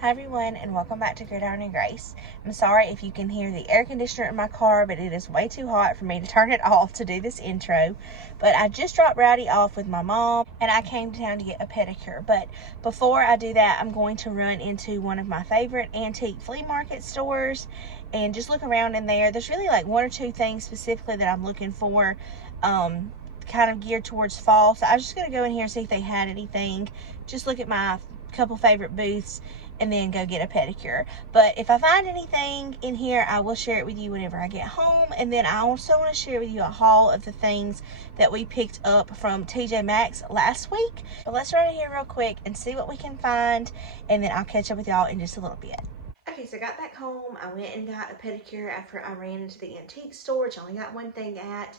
Hi everyone, and welcome back to Gridiron and Grace. I'm sorry if you can hear the air conditioner in my car, but it is way too hot for me to turn it off to do this intro. But I just dropped Rowdy off with my mom, and I came to town to get a pedicure. But before I do that, I'm going to run into one of my favorite antique flea market stores and just look around in there. There's really like one or two things specifically that I'm looking for, kind of geared towards fall. So I was just going to go in here and see if they had anything. Just look at my couple favorite booths and then go get a pedicure. But if I find anything in here, I will share it with you whenever I get home. And then I also want to share with you a haul of the things that we picked up from TJ Maxx last week. But let's run in here real quick and see what we can find, and then I'll catch up with y'all in just a little bit. Okay, so I got back home. I went and got a pedicure after I ran into the antique store, which I only got one thing at,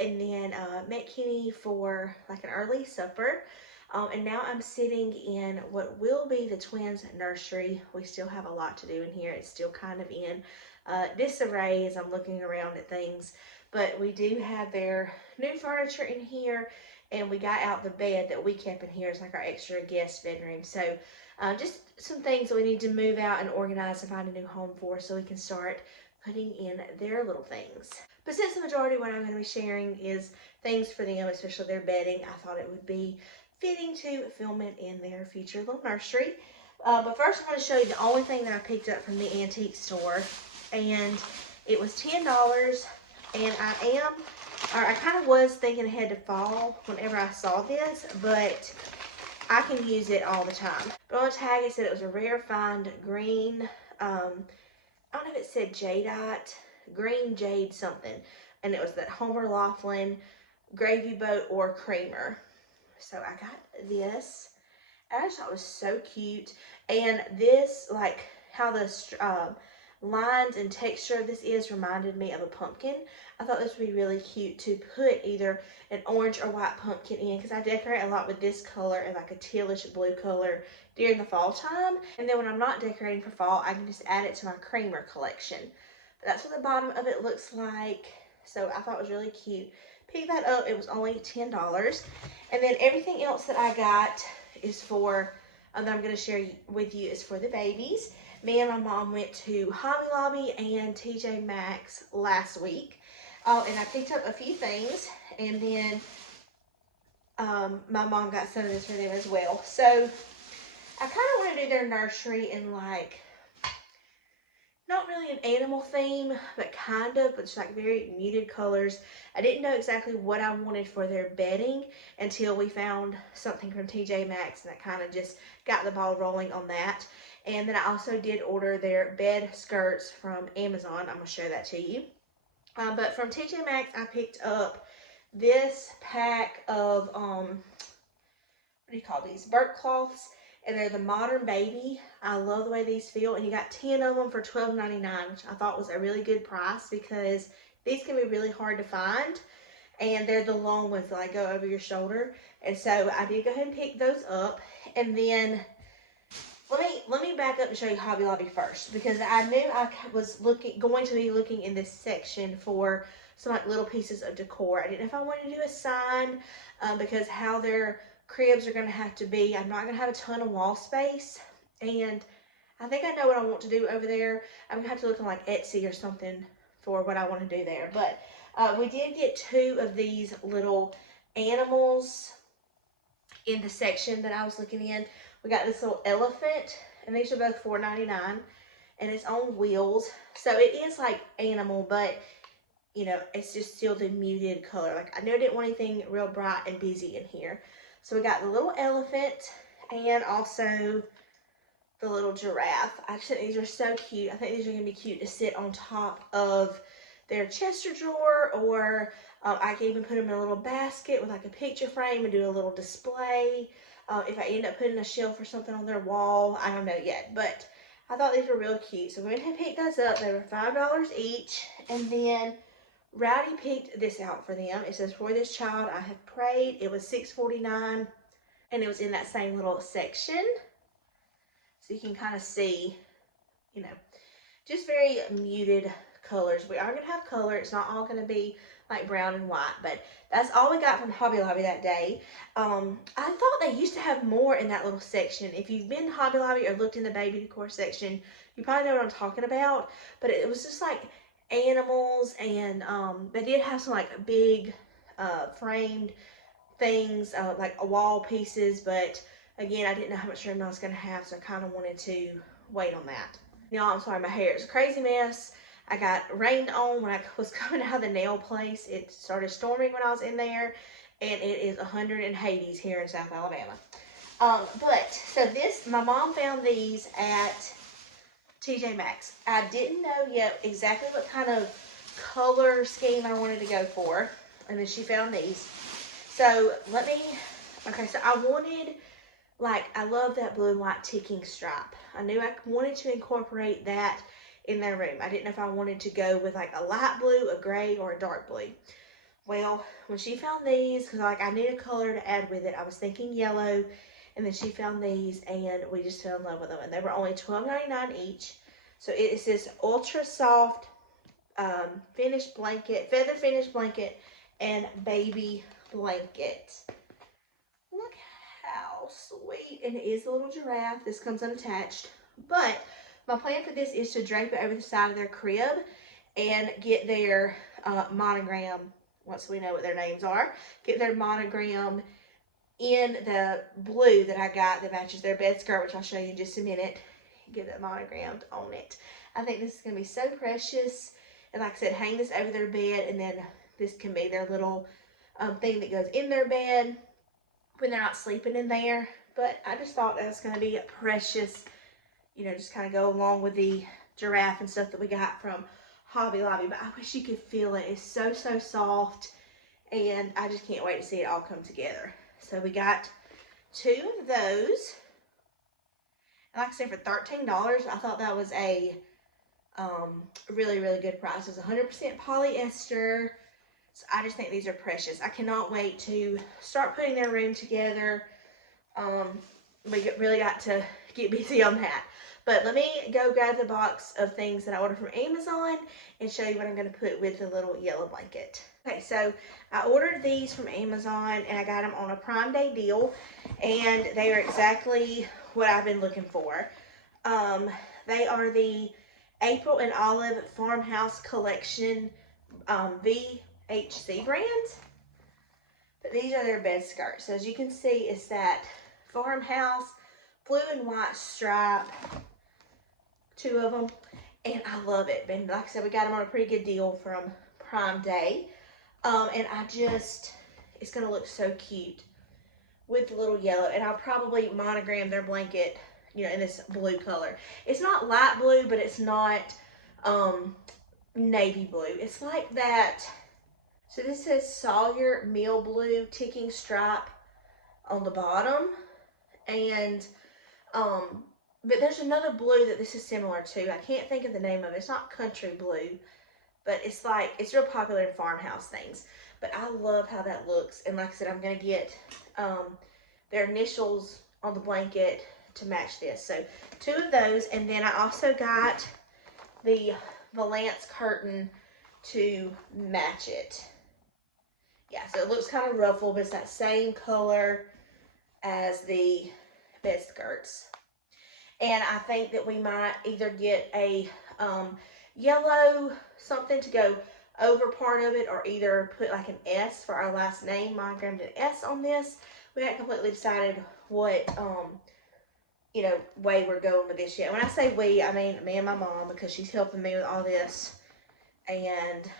and then met Kenny for like an early supper. And now I'm sitting in what will be the twins' nursery. We still have a lot to do in here. It's still kind of in disarray as I'm looking around at things. But we do have their new furniture in here, and we got out the bed that we kept in here. It's like our extra guest bedroom. So just some things that we need to move out and organize and find a new home for, so we can start putting in their little things. But since the majority of what I'm going to be sharing is things for them, especially their bedding, I thought it would be fitting to film it in their future little nursery. But first I want to show you the only thing that I picked up from the antique store, and it was $10. And I kind of was thinking ahead to fall whenever I saw this, but I can use it all the time. But on the tag it said it was a rare find green, I don't know if it said jadeite, green jade something, and it was that Homer Laughlin gravy boat or creamer. So I got this. I just thought it was so cute. And this, like how the lines and texture of this is, reminded me of a pumpkin. I thought this would be really cute to put either an orange or white pumpkin in, because I decorate a lot with this color and like a tealish blue color during the fall time. And then when I'm not decorating for fall, I can just add it to my creamer collection. But that's what the bottom of it looks like. So I thought it was really cute. Pick that up. It was only $10. And then everything else that I got is for, that I'm going to share with you, is for the babies. Me and my mom went to Hobby Lobby and TJ Maxx last week. And I picked up a few things. And then my mom got some of this for them as well. So I kind of want to do their nursery in like, not really an animal theme, but kind of, but just like very muted colors. I didn't know exactly what I wanted for their bedding until we found something from TJ Maxx, and that kind of just got the ball rolling on that. And then I also did order their bed skirts from Amazon. I'm going to show that to you. But from TJ Maxx, I picked up this pack of, what do you call these? Burp cloths. And they're the Modern Baby. I love the way these feel. And you got 10 of them for $12.99, which I thought was a really good price, because these can be really hard to find. And they're the long ones that like go over your shoulder. And so I did go ahead and pick those up. And then let me back up and show you Hobby Lobby first, because I knew I was going to be looking in this section for some like little pieces of decor. I didn't know if I wanted to do a sign, because how they're cribs are going to have to be. I'm not going to have a ton of wall space, and I think I know what I want to do over there. I'm going to have to look on like Etsy or something for what I want to do there. But we did get two of these little animals in the section that I was looking in. We got this little elephant, and these are both $4.99, and it's on wheels. So it is like animal, but you know, it's just still the muted color. Like I knew I didn't want anything real bright and busy in here. So we got the little elephant and also the little giraffe. I just think these are so cute. I think these are going to be cute to sit on top of their Chester drawer, or I can even put them in a little basket with like a picture frame and do a little display. If I end up putting a shelf or something on their wall, I don't know yet. But I thought these were real cute. So we went ahead and picked those up. They were $5 each. And then Rowdy picked this out for them. It says, "For this child I have prayed." It was $6.49, and it was in that same little section. So you can kind of see, you know, just very muted colors. We are going to have color. It's not all going to be like brown and white, but that's all we got from Hobby Lobby that day. I thought they used to have more in that little section. If you've been to Hobby Lobby or looked in the baby decor section, you probably know what I'm talking about, but it was just like animals, and they did have some like big framed things, like wall pieces, but again, I didn't know how much room I was going to have, so I kind of wanted to wait on that. Y'all, I'm sorry, my hair is a crazy mess. I got rained on when I was coming out of the nail place. It started storming when I was in there, and it is 100 in Hades here in South Alabama. So my mom found these at TJ Maxx. I didn't know yet exactly what kind of color scheme I wanted to go for, and then she found these. So I wanted, I love that blue and white ticking stripe. I knew I wanted to incorporate that in their room. I didn't know if I wanted to go with like a light blue, a gray, or a dark blue. Well, when she found these, because I needed a color to add with it, I was thinking yellow, and then she found these, and we just fell in love with them, and they were only $12.99 each. So it is this ultra soft finished blanket, feather finished blanket, and baby blanket. Look how sweet, and it is a little giraffe. This comes unattached, but my plan for this is to drape it over the side of their crib and get their monogram, once we know what their names are, get their monogram in the blue that I got that matches their bed skirt, which I'll show you in just a minute. Get it monogrammed on it. I think this is going to be so precious. And like I said, hang this over their bed, and then this can be their little thing that goes in their bed when they're not sleeping in there. But I just thought that was going to be a precious, just kind of go along with the giraffe and stuff that we got from Hobby Lobby. But I wish you could feel it. It's so, so soft, and I just can't wait to see it all come together. So we got 2 of those. And like I said, for $13, I thought that was a really, really good price. It's 100% polyester. So I just think these are precious. I cannot wait to start putting their room together. We really got to get busy on that. But let me go grab the box of things that I ordered from Amazon and show you what I'm going to put with the little yellow blanket. Okay, so I ordered these from Amazon, and I got them on a Prime Day deal, and they are exactly what I've been looking for. They are the April and Olive Farmhouse Collection VHC brand. But these are their bed skirts. So as you can see, it's that farmhouse blue and white stripe, 2 of them, and I love it. And like I said, we got them on a pretty good deal from Prime Day. And it's gonna look so cute with the little yellow, and I'll probably monogram their blanket, in this blue color. It's not light blue, but it's not navy blue. It's like that. So this says Sawyer Mill Blue ticking stripe on the bottom, and but there's another blue that this is similar to. I can't think of the name of it. It's not country blue, but it's real popular in farmhouse things. But I love how that looks, and like I said, I'm gonna get their initials on the blanket to match this. So 2 of those, and then I also got the Valance curtain to match it. Yeah, so it looks kind of ruffled, but it's that same color as the bed skirts. And I think that we might either get a yellow something to go over part of it, or either put like an S for our last name, monogrammed an S on this. We haven't completely decided what way we're going with this yet. When I say we, I mean me and my mom, because she's helping me with all this, and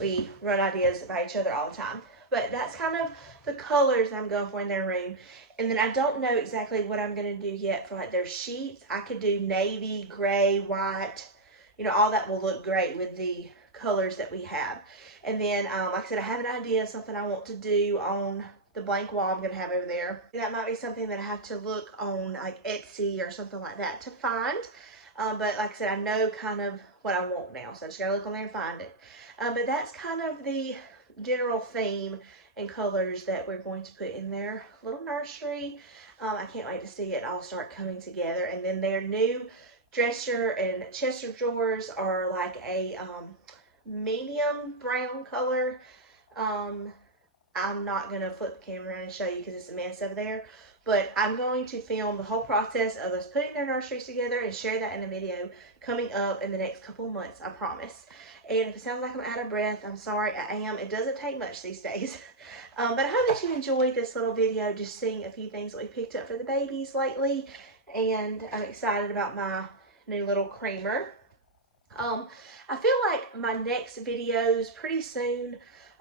we run ideas by each other all the time. But that's kind of the colors I'm going for in their room. And then I don't know exactly what I'm going to do yet for like their sheets. I could do navy, gray, white, all that will look great with the colors that we have. And then, like I said, I have an idea of something I want to do on the blank wall I'm going to have over there. That might be something that I have to look on like Etsy or something like that to find. But like I said, I know kind of what I want now, so I just got to look on there and find it. But that's kind of the general theme and colors that we're going to put in their little nursery. I can't wait to see it all start coming together. And then their new dresser and chest of drawers are like a medium brown color. I'm not going to flip the camera around and show you because it's a mess over there. But I'm going to film the whole process of us putting their nurseries together and share that in a video coming up in the next couple of months, I promise. And if it sounds like I'm out of breath, I'm sorry, I am. It doesn't take much these days. But I hope that you enjoyed this little video, just seeing a few things that we picked up for the babies lately. And I'm excited about my new little creamer. I feel like my next videos pretty soon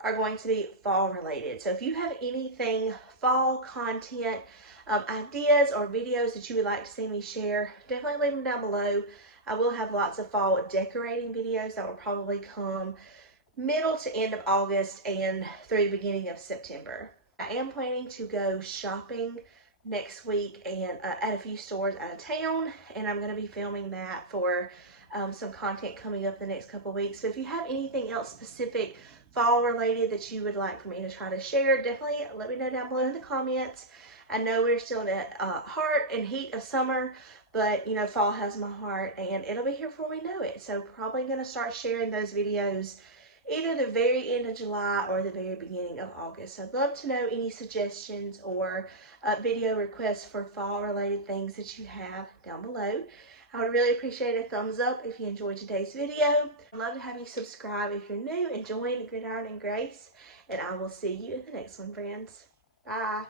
are going to be fall related. So if you have anything fall content, ideas or videos that you would like to see me share, definitely leave them down below. I will have lots of fall decorating videos that will probably come middle to end of August and through the beginning of September. I am planning to go shopping next week and at a few stores out of town, and I'm going to be filming that for some content coming up the next couple of weeks. So if you have anything else specific fall related that you would like for me to try to share, definitely let me know down below in the comments. I know we're still in that heart and heat of summer, but you know, fall has my heart and it'll be here before we know it. So probably going to start sharing those videos either the very end of July or the very beginning of August. So I'd love to know any suggestions or video requests for fall related things that you have down below. I would really appreciate a thumbs up if you enjoyed today's video. I'd love to have you subscribe if you're new and join Gridiron and Grace. And I will see you in the next one, friends. Bye.